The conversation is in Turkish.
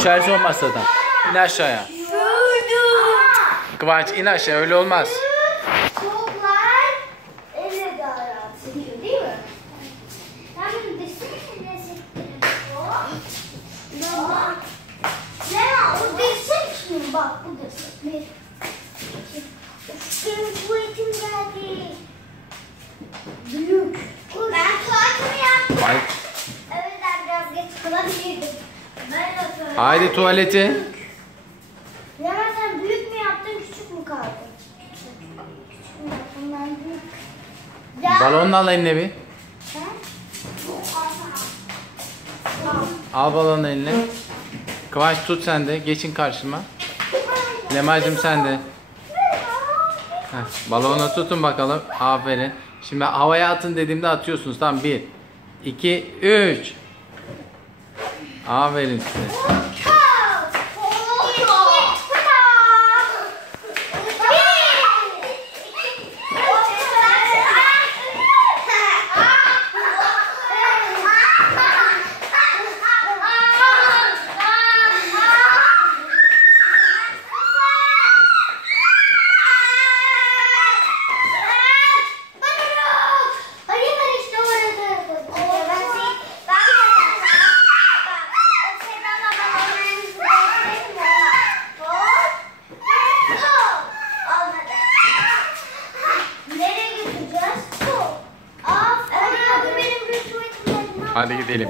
Düşerse o masadan. İn aşağıya. Kıvanç in aşağı, öyle olmaz. Toplar elle daha rahat seviyor değil mi? Ben bunu desene lezzetleri bu. Ne var? O desek mi? Bak bu desek. Bir, iki. Benim tuvaletim geldi. Büyük. Ben tuvaletimi yaptım. Ay. Evet ben biraz geç kalabilirdim. Haydi tuvalete. Leman sen büyük mü yaptın küçük mü kaldı? Küçük mü yaptın ben büyük. Balonunu al eline bir. Sen? Al balonu eline. Kıvanç tut sen de. Geçin karşıma. Lemaycığım sen de. Heh, balonu tutun bakalım. Aferin. Şimdi havaya atın dediğimde atıyorsunuz. Tamam 1, 2, 3. Aferin size. Hadi gidelim.